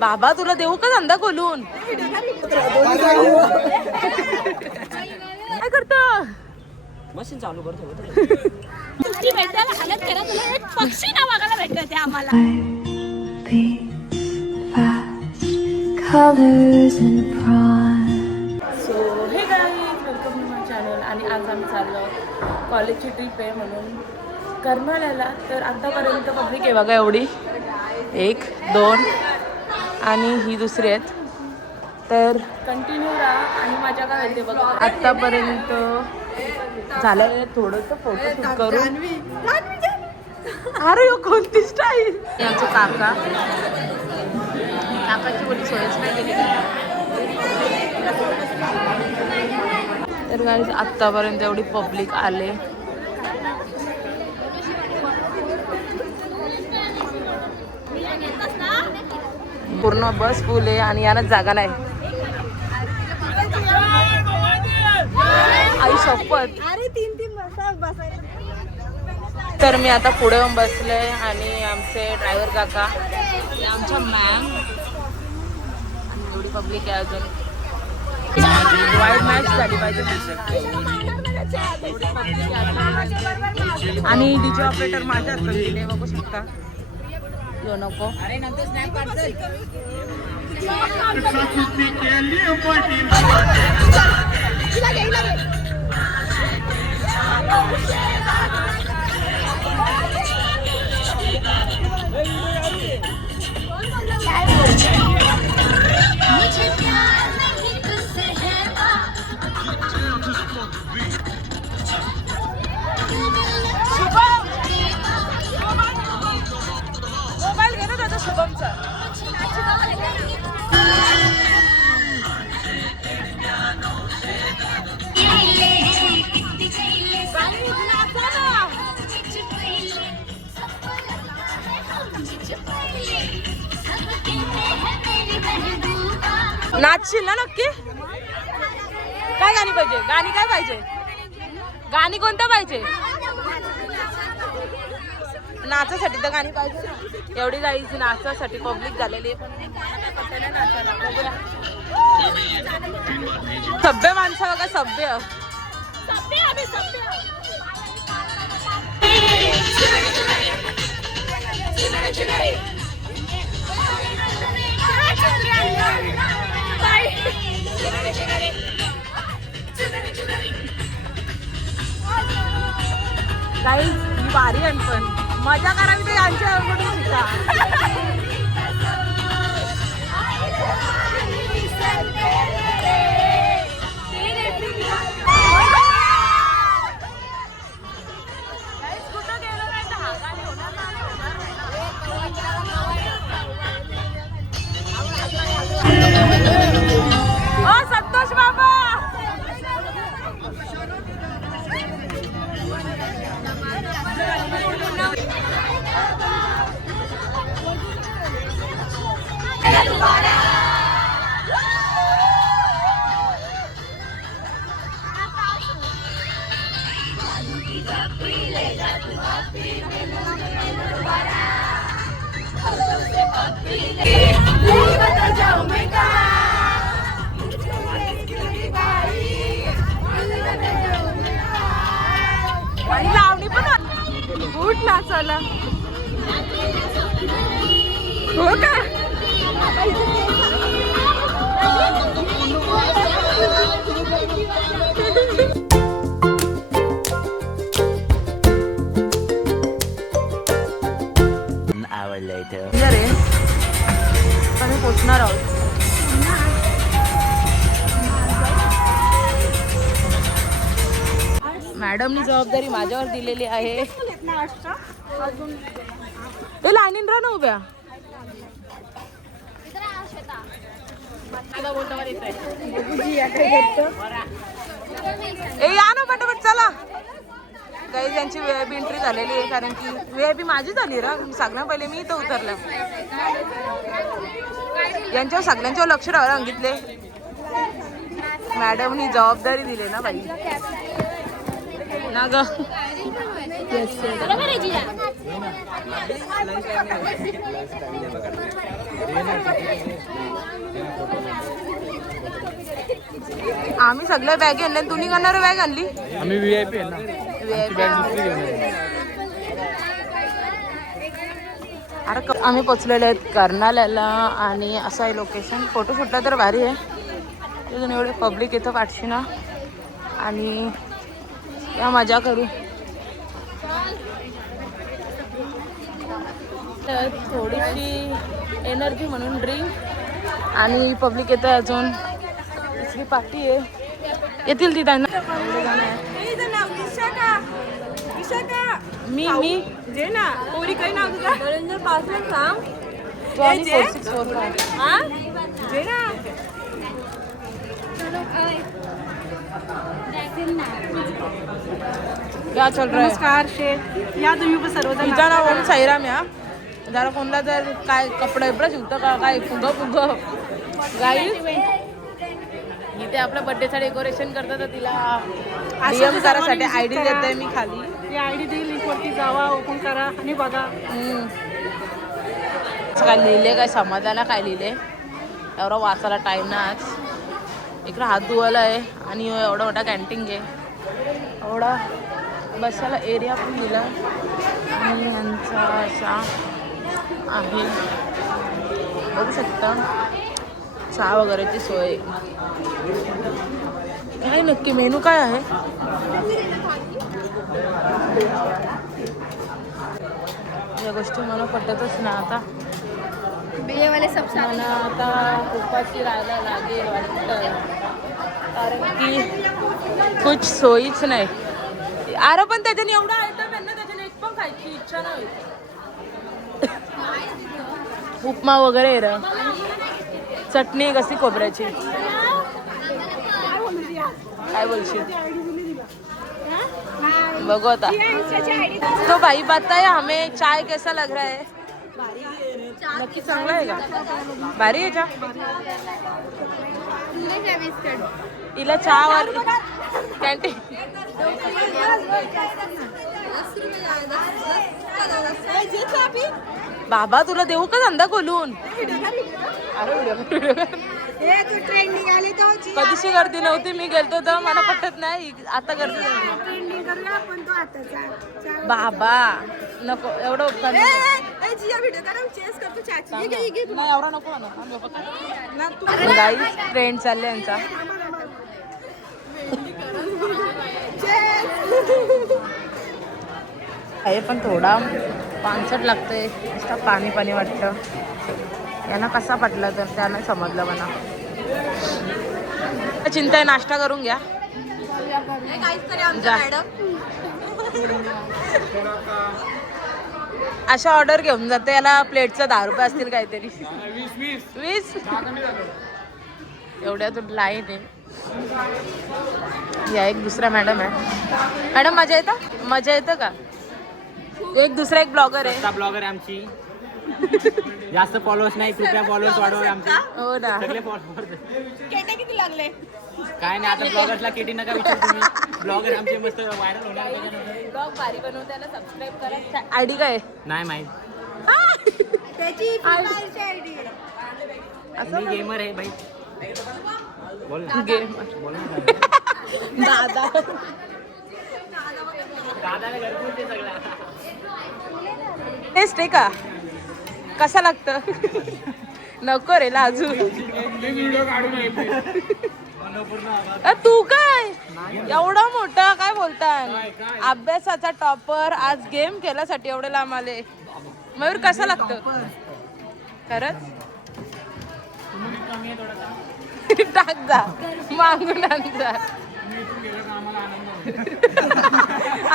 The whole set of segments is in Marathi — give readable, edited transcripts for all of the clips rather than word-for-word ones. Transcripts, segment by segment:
बाबा तुला देऊ का धंदा खोलून? काय करतो? मशीन चालू करतो. तुमची भेटायला हालत करा, तुला एक पक्षी ना बघायला भेटत ते आम्हाला. So hey guys, welcome to my channel. आणि आज आम्ही चाललो कॉलेजची ट्रिप आहे म्हणून करमाळ्याला. तर आतापर्यंत पब्लिक आहे बघा एवढी, 1 2 आणि ही दुसरी आहेत. तर कंटिन्यू राहा आणि माझ्या काय होते बघा. आत्तापर्यंत झालं थोडंसं फोटोशूट करून. अरे कोणती स्टाईल. यांचं काकाची बोली सोयच नाही केली. तर गाईज आत्तापर्यंत एवढी पब्लिक आले. पूर्ण बस फुल आहे आणि यानं जागा नाही. आई शपथ. तर मी आता पुढे येऊन बसले आणि आमचे ड्रायव्हर काका, आमच्या मॅम, आणि एवढी पब्लिक आहे अजून. वाईड मॅच झाली पाहिजे. आणि डीजे ऑपरेटर माझ्या हातात बघू शकता. यो नको. मोबाईल घेतो त्याचा शुभमचा. नाचशील ना नक्की? काय गाणी पाहिजे? गाणी काय पाहिजे? गाणी कोणतं पाहिजे? नाचासाठी तर गाणी पाहिजे ना. एवढी गाईची नाचासाठी पब्लिक झालेली आहे. सभ्य माणसं बघा, सभ्य. काही भारी आहे पण मजा करावी तर यांच्याकडून शिका. संतोष बाबा, लावणी पण उठ नाचायला. हो का? आम्ही पोचणार आहोत. मॅडमनी जबाबदारी माझ्यावर दिलेली आहे. लाईनीन राहा ना उभ्या. या ना पटापट चला. काही त्यांची VIP एंट्री झालेली आहे कारण की VIP माझी झाली रा. सगळ्या पहिले मी इथं उतरलं. यांच्यावर सगळ्यांच्यावर लक्ष राहावं सांगितले. मॅडमनी जबाबदारी दिली ना बाई ना ग. आम्ही सगळ्या बॅग आणल्या. तुम्ही करणार बॅग आणली? आम्ही VIP आहे ना, आमची बॅग दुसरी घेऊन आली. अरे आम्ही पोचलेले आहेत कर्नाल्याला आणि असं आहे लोकेशन. फोटोशूटला तर भारी आहे. तिथून एवढे पब्लिक येतं पाठशी ना आणि या मजा करू. तर थोडीशी एनर्जी म्हणून ड्रिंक आणि पब्लिक येतं अजून. दुसरी पार्टी आहे, येतील ती त्यांना. मी जे ना पोरी काही नाव तुझा नरेंद्र पासवान सांग. Johnny 4645. हा जे ना क्या चल रहा है? नमस्कार शेठ या तुम्ही पण सर्वजण. तिचा नाव ओम साईराम या. जरा कोणला जर काय कपडे बिपडे शिवतं का काय फुग फुग गाई इथे आपल्या बर्थडेचं डेकोरेशन करतात. तर तिला DM करायसाठी ID देते मी खाली. ही ID दी लिंकवरती जावा, ओपन करा आणि बघा. काय लिहिले, काय समाधाना काय लिहिले एवढा वाचायला टाईम ना. आज इकडं हात धुवायला आहे आणि एवढा मोठा कॅन्टीन आहे. एवढा बसायला एरिया पण दिला आणि यांचा असा आहे बघू शकता. चहा वगैरेची सोय. काय नक्की मेनू काय आहे? या गोष्टी मला पटतच ना आता. मला आता उपाशी राहायला लागेल वाटतं, कारण की कुछ सोयीच नाही. अरे पण त्याच्याने एवढा आयटम आहे ना, त्याच्याने एक पण खायची इच्छा नाही. उपमा वगैरे आहे र. चटणी कशी खोबऱ्याची. काय बोलशील? बघू आता. तो भाई बताया हमें चाय कैसा लग रहा है? नक्की चांगला आहे का? भारी आहे चहा. तिला चहावर कॅन्टीन. बाबा तुला देऊ का धंदा खोलून? अरे कधीशी गर्दी नव्हती. मी गेलतो तर मला पटत नाही. आता गर्दी बाबा नको एवढं उपकार नाही. एवढा नको ना. गाईस ट्रेन चालले यांचा. आहे पण थोडा पानसट लागतंय. नुसता पाणी पाणी वाटतं. यांना कसा पटला तर त्यांना समजलं मला. चिंता आहे, नाश्ता करून घ्या. अशा ऑर्डर घेऊन जाते. याला प्लेटचा 10 रुपये असतील काहीतरी. 20 एवढ्यातून लाईन आहे. या एक दुसरा मॅडम आहे. मॅडम मजा येतं? मजा येतं का? एक दुसरा एक ब्लॉगर आहे. ब्लॉगर आहे आमची. जास्त फॉलोअर्स नाही, कृपया फॉलोअर्स वाढवा आमचे. हो ना. सगळे फॉलोअर्स. केटे किती लागले? काय नाही आता ब्लॉगर्सला केटी नका विचारू तुम्ही. ब्लॉगर आमचे मस्त व्हायरल होणार. ब्लॉग भारी बनवताना सबस्क्राईब करा. आयडी काय नाही माहित. त्याची आयडी मी गेमर आहे भाई. बोल ना. गेम बोल ना. दादा दादाला घरपोच ते सगळं. टेस्ट आहे का? कसा लागतं? नको रे लाजू. तू काय एवढा मोठा काय बोलताय? अभ्यासाचा टॉपर आज गेम केल्यासाठी एवढे लांब आले. मयूर कसा लागतं खरंच? टाक जा मागून आणजा.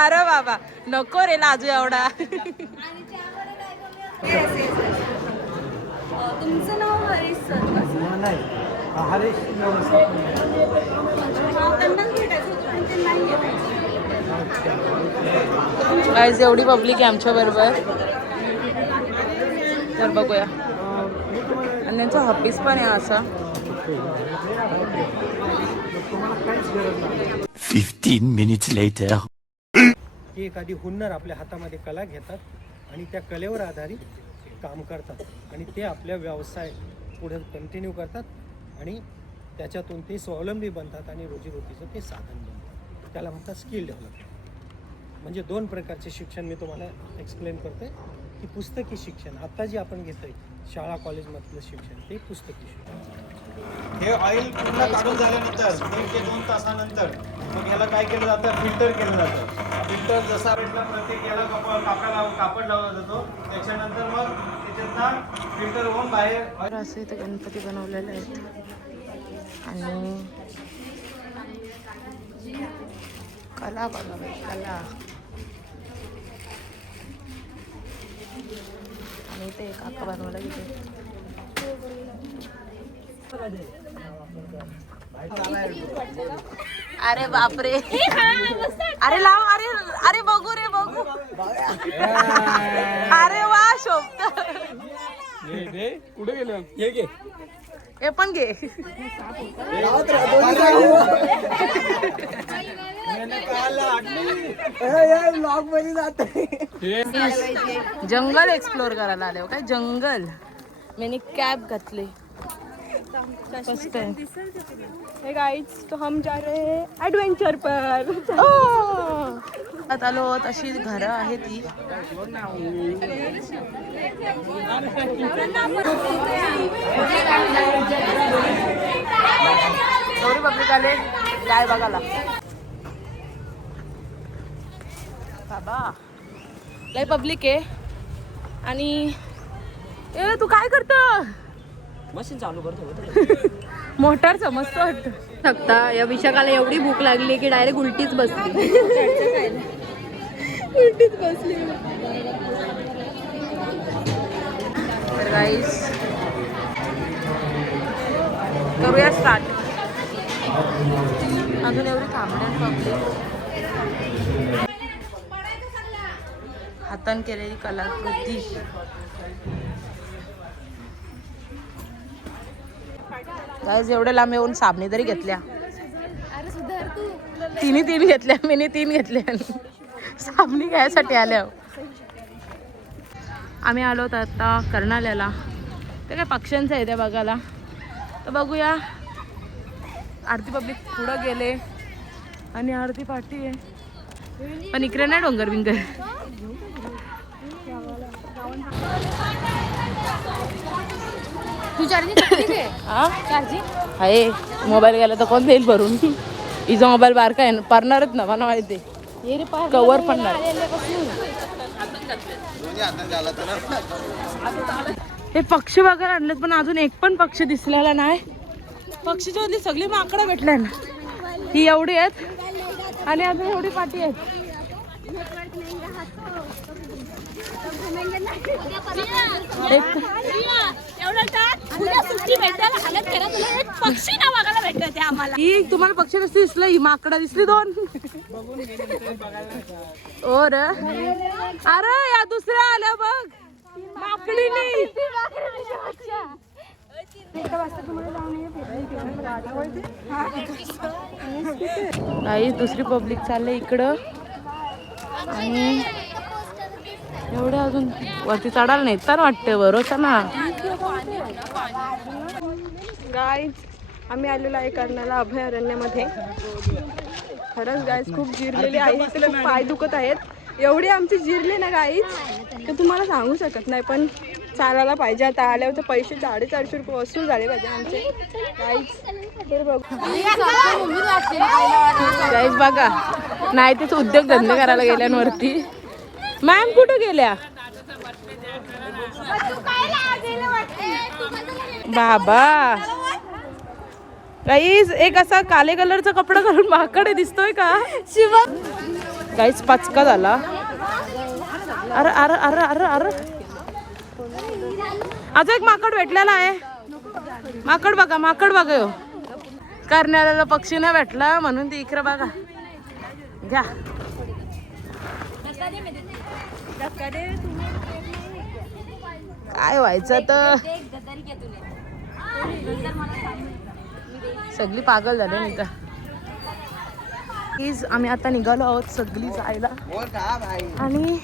अरे बाबा नको रे लाजू एवढा. तुमचं नाव हरीश सर काय एवढी पब्लिक आहे आमच्या बरोबर. तर बघूया. आणि त्यांचा हॉबीज पण आहे असा. 15 minutes later. की एखादी हुन्नर आपल्या हातामध्ये कला घेतात आणि त्या कलेवर आधारित काम करतात आणि ते आपल्या व्यवसाय पुढे कंटिन्यू करतात आणि त्याच्यातून ते स्वावलंबी बनतात आणि रोजीरोटीचं ते साधन बनतं. त्याला म्हणतात स्किल डेव्हलपमेंट. म्हणजे 2 प्रकारचे शिक्षण मी तुम्हाला एक्सप्लेन करतोय की पुस्तकी शिक्षण आत्ता जे आपण घेतोय शाळा कॉलेजमधलं शिक्षण ते पुस्तकी शिक्षण. हे ऑइल पूर्ण काढून झाल्यानंतर 1 ते 2 तासानंतर मग याला काय केलं जातं, फिल्टर केलं जातं. फिल्टर जसा भेटला प्रत्येक याला कापड लावला जातो. त्याच्यानंतर मग त्याच्यातनं फिल्टर होऊन बाहेर असे इथे गणपती बनवलेले आहेत आणि कला बघा बाई, कला. आणि ते काका बनवलं तिथे. अरे बापरे, अरे लाव, अरे अरे बघू रे बघू. अरे वा शोभत. कुठे गेलं हे घे हे पण घे. जंगल एक्सप्लोर करायला आले हो काय. जंगल मैंने कॅब घातली. हे गाइस, तो हम जा रहे हैं एडवेंचर पर. आलो तशी घरं आहे ती. एवढी पब्लिक आले काय बघायला बाबा. लय पब्लिक आहे. आणि ए तू काय करत. मशीन चालू करतो. मोटार समजतो वाटतं. शकता या विशाखाला एवढी भूक लागली की डायरेक्ट उलटीच बसली. उलटीच बसली. तर गाईस करूया स्टार्ट. अजून एवढी थांबल्या पब्लिक. हातान केलेली कलाकृती. गाईस एवढे लांब येऊन साबणी तरी घेतल्या. तिन्ही 3 घेतल्या, मी 3 घेतल्या. साबणी घ्यायसाठी आल्या. आम्ही आलो होतो आता कर्नाल्याला. ते काय पक्ष्यांचं आहे त्या बघायला. तर बघूया. आरती पब्लिक पुढं गेले आणि आरती पाठी आहे. पण इकडे नाही डोंगर बिंगर. तू चार्जिंग आहे. मोबाईल गेला तर कोण देईल भरून. हिचा मोबाईल बारका आहे परणारच ना मला माहिती. कवर पण नाही. हे पक्षी बघायला आणलेत पण अजून एक पण पक्षी दिसलेला नाही. पक्षीच्या मधली सगळी माकडं भेटल्या ना. ही एवढी आहेत आणि अजून एवढी पाठी आहेत. पक्षी ना बघायला भेटते आम्हाला. ही तुम्हाला पक्षी नसती दिसलं. ही माकडं दिसली 2. ओ रे अरे या दुसऱ्या आल्या बघ. माकडी नाही. काही दुसरी पब्लिक चालले इकडं. आणि एवढं अजून वरती चढायला नाही तर वाटतं. भरोसा ना. गाईज आम्ही आलेलो आहे कर्नाला अभयारण्यामध्ये. खरंच गाईज खूप जिरलेली आहे. इथे खूप पाय दुखत आहेत. एवढे आमचे जिरले ना गाईज तर तुम्हाला सांगू शकत नाही. पण चालायला पाहिजे. आता आल्यावर तर पैसे 450 रुपये वसूल झाले पाहिजे आमचे. गाईज तर बघ गाईज बघा. नाही तेच उद्योगधंदे करायला गेल्यांवरती. मॅम कुठे गेल्या बाबा. गाईज एक असा काले कलरचा कपडा घालून माकडे दिसतोय का. गाईज पचका झाला. अरे अरे अरे अरे अरे अजून एक माकड भेटलेला आहे. माकड बघा, माकड बघा. हो करण्याला पक्षी नाही भेटला म्हणून ती इकडे बघा. घ्या. काय व्हायचं तर सगळी पागल झाली नाही का. प्लीज आम्ही आता निघालो आहोत सगळी जायला. आणि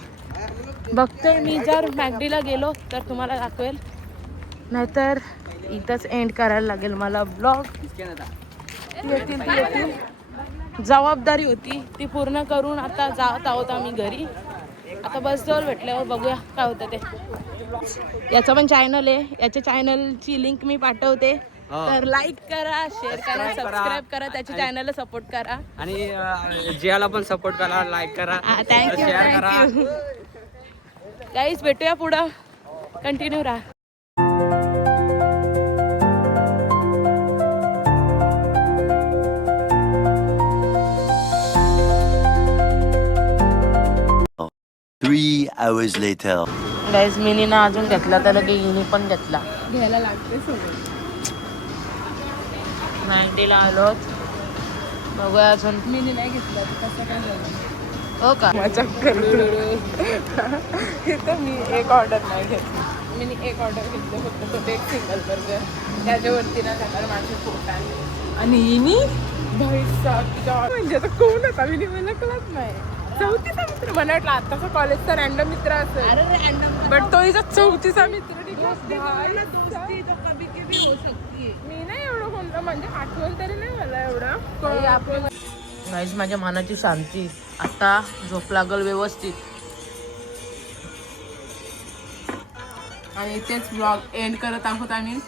बघतोय मी जर मॅगडीला गेलो तर तुम्हाला दाखवेल. नाहीतर इथंच एंड करायला लागेल मला ब्लॉग. येतील ती येतील, जबाबदारी होती ती पूर्ण करून आता जात आहोत आम्ही घरी. आता बस जवळ भेटल्यावर बघूया काय होतं ते. याचं पण चॅनल आहे, याच्या चॅनलची लिंक मी पाठवते. तर लाईक करा, शेअर करा, सबस्क्राईब करा, त्याच्या चॅनलला सपोर्ट करा. आणि जियाला पण सपोर्ट करा, लाईक करा, थँक्यू शेअर करा. Thank you guys. भेटूया पुढं, कंटिन्यू राहा. Three hours later. Guys mini ना अजून घेतला तर लगे हिनी पण घेतला. घ्यायला लागते सगळं. 90ला आलो, बघूया अजून. मी नाही घेतलं कसं काय झालं. हो का? मजाक करतो. इथं मी एक ऑर्डर नाही घेतली. मी एक ऑर्डर घेतलं फक्त, तो एक सिंगल बर्गर. त्याच्यावरती ना जाणार माझे पोट आणि हिनी भाई साहेब म्हणजे आता कोण होता मी मला कळत नाही. चौथीचा मित्र मला वाटलं आताचा कॉलेजचा रँडम मित्र असेल, बट तो हिचा चौथीचा मित्र निघाला. मी नाही एवढं कोणतं म्हणजे आठवण तरी नाही मला एवढं. गाईज माझ्या मनाची शांती. आता झोप लागल व्यवस्थित. आणि तेच ब्लॉग एंड करत आहोत आम्ही.